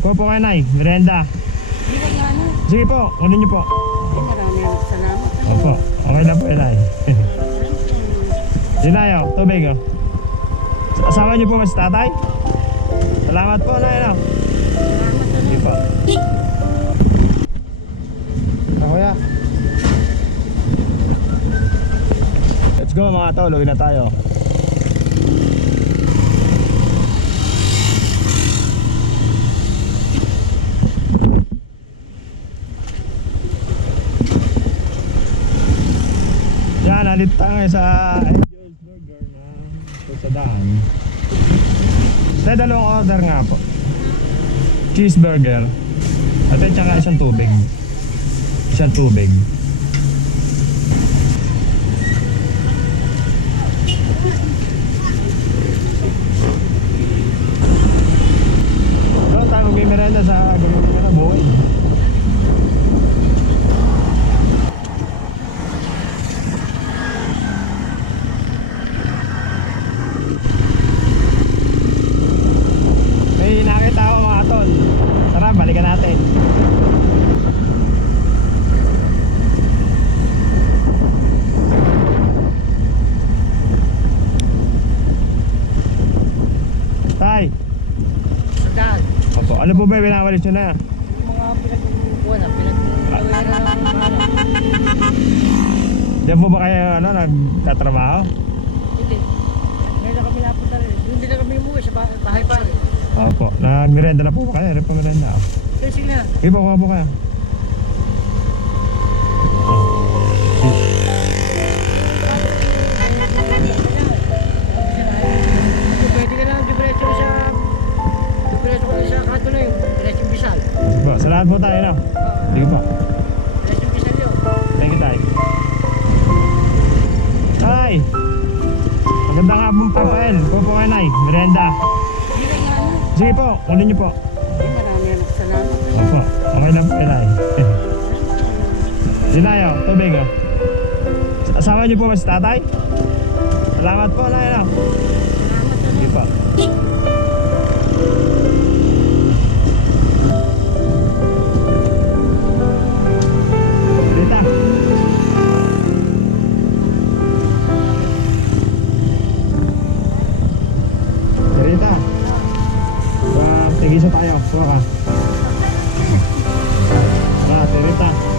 Po po kayo, Nay. Merenda. Sige po, kunin niyo po. Ay, marami ang salamat. Opo, okay lang po, Nay. Yun na yun, tubig oh. Asawa niyo po ba si tatay? Salamat po, Nay. No? Salamat Sige ano. po. Ah, kuya. Let's go mga tol, uwi na tayo. Yan, alit tayo ngayon sa Angel's Burger na ito sa daan. Tayo dalawang order nga po. Cheeseburger. At tsaka isang tubig. Isang tubig. Doon tayo magmimerenda sa ganun na buhay. May nakita ako mga tol. Tara, balikan natin. Tay, Sandal. opo. Ano po ba yung binawalis nyo na? Yung mga pinagkukuha na, pinagkukuha na. Diyan po ba kayo ano, nagtatrabaho? Hindi. Ngayon na kami napunta rin. Din na kami umuwi sa bahay pa rin. Opo. Nagmerenda na po ba kayo? Rin pa merenda ako. Kaya sige na. Po, kuha po kayo. Ko na. Salamat po tayo na. Sige po. Thank you, Tay. Tay! Magandang hapon po, Pael. Po po kayo, Nay. Merenda. Sige po, kunin niyo po. Ay, marami ang salamat. Opo, okay lang po, Nay. Yun na yun, tubig oh. Asawa niyo po ba si tatay? Salamat po, Nay. No? Salamat ano. Sige po. Tigisa tayo. Suwa ka. Ah, Rita.